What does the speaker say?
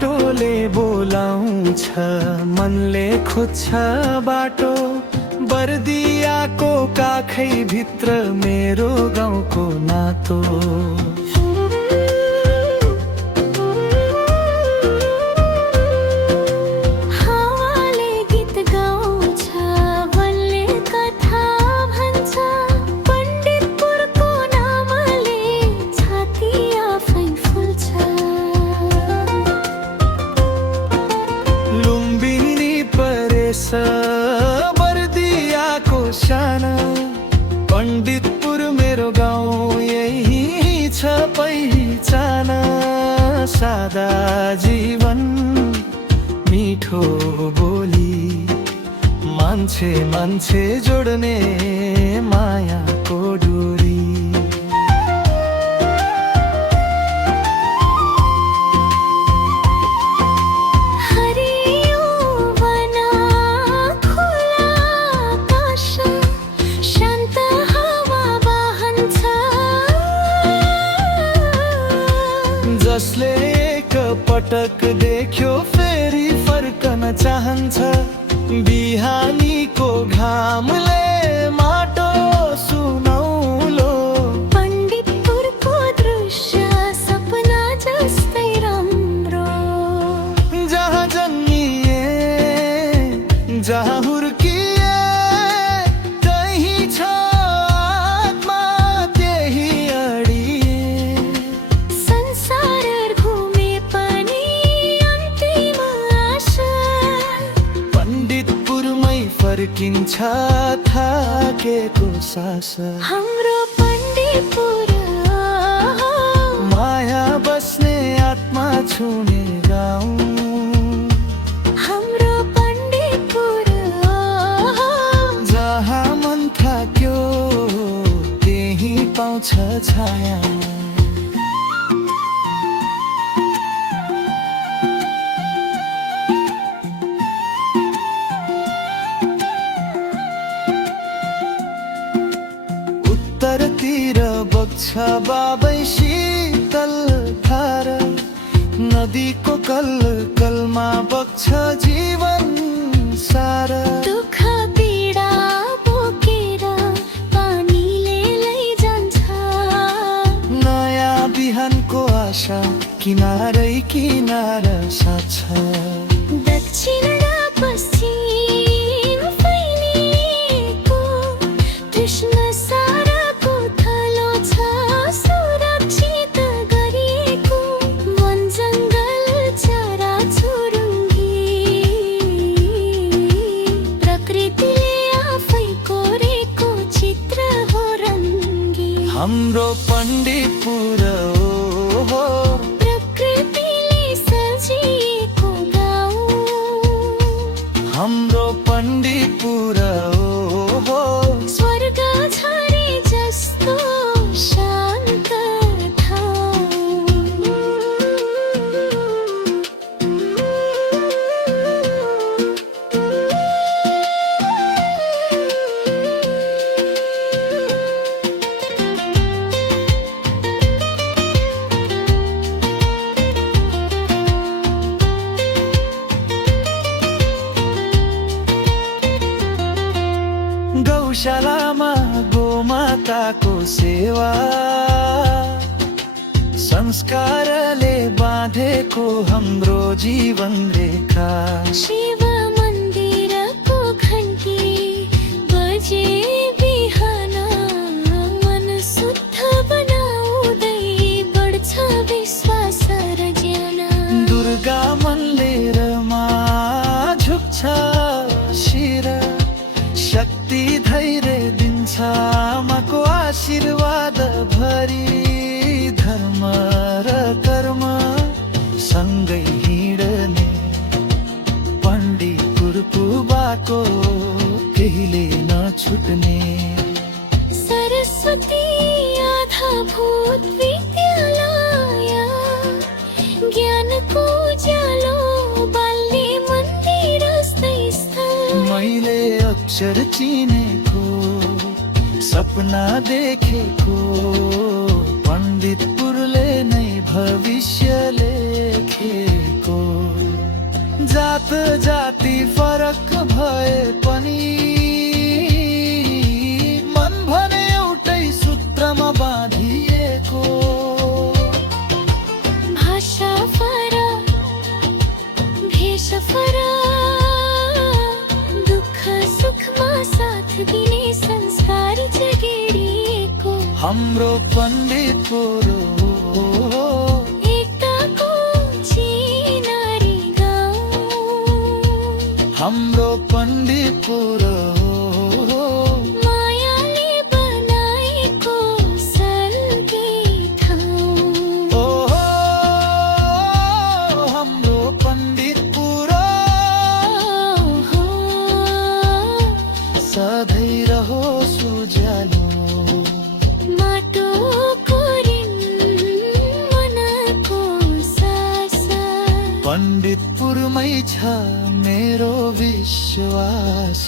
बाटोले बोलाउँछ, मनले खोज्छ बाटो। बर्दियाको काखै भित्र मेरो गाउँको नातो। हावाले गीत गाउँछ, वनले कथा भन्छ। पण्डितपुरको नामले छाती आफै फुल्छ। लुम्बिनी परेछ बर्दियाको साना। पण्डितपुर मेरो गाउँ यही छ पहिचान। सादा जीवन मिठो बोली, मान्छे मान्छे जोड्ने मायाको डोरी। हरियो वन, खुला आकाश, शान्त हावा बहन्छ। जसले एक पटक देख्यो फेरि फर्कन चाहन्छ। बिहानीको घामले माटो सुनौलो। पण्डितपुरको दृश्य सपना जस्तै राम्रो। जहाँ जन्मिए, जहाँ हुर्किए, त्यही छ आत्मा, त्यही अडिए। संसार घुमे पनि अन्तिम आशा। पण्डितपुरमै फर्किन्छ थाकेको सास। हाम्रो पण्डितपुर माया बस्ने आत्मा छुने गाउँ। हाम्रो पण्डितपुर जहाँ मन थाक्यो त्यही पाउँछ छाया। उत्तरतिर बग्छ बाबै शीतल धार। नदीको कलकलमा बग्छ जीवन सारा। दुःख पीडा बोकेर पानीले लैजान्छ। नयाँ बिहानको आशा किनारै किनारा साथ छ। दक्षिण र पश्चिम फैलिएको कृष्ण साराको थलो छ। सुरक्षित गरिएको वन जङ्गल चरा चुरुङ्गी। प्रकृतिले आफै कोरेको चित्र हो रङ्गी। हाम्रो पण्डितपुर हो, प्रकृतिले सजिएको गाउँ। हाम्रो पण्डितपुर हो। स्वर्ग झरे जस्तो शान्त ठाउँ। गौशालामा गोमाताको सेवा। संस्कारले बाँधेको हाम्रो जीवन रेखा। शिव मन्दिरको घन्टी बजे बिहान। मन शुद्ध बनाउँदै बढ्छ विश्वास र ज्ञान। दुर्गा मन्दिरमा झुक्छ शिर। शक्ति धैर्य दिन्छ आमाको आशीर्वाद भरी। धर्म र कर्म सँगै हिँड्ने पण्डितपुरको बाटो कहिले नछुट्ने। सरस्वती आधारभूत विद्यालय, ज्ञानको उज्यालो बाल्ने मन्दिर स्थल। मैले अक्षर चिनेको, सपना देखेको पण्डितपुरले नै भविष्य लेखेको। जात जाति फरक भए पनि मन भने एउटै सूत्रमा बाँधिएको। भाषा फरक, भेष फरक, दुःख सुखमा साथ दिने संस्कार जगेडिएको। हाम्रो पण्डितपुर एकताको चिनारी गाउँ। हाम्रो पण्डितपुर मायाले बनाएको स्वर्गीय ठाउँ। ओहो हाम्रो पण्डितपुर ओहो, सधैँ रहोस् उज्यालो। माटोको ऋण मनको सासा। पण्डितपुरमै छ मेरो विश्वास।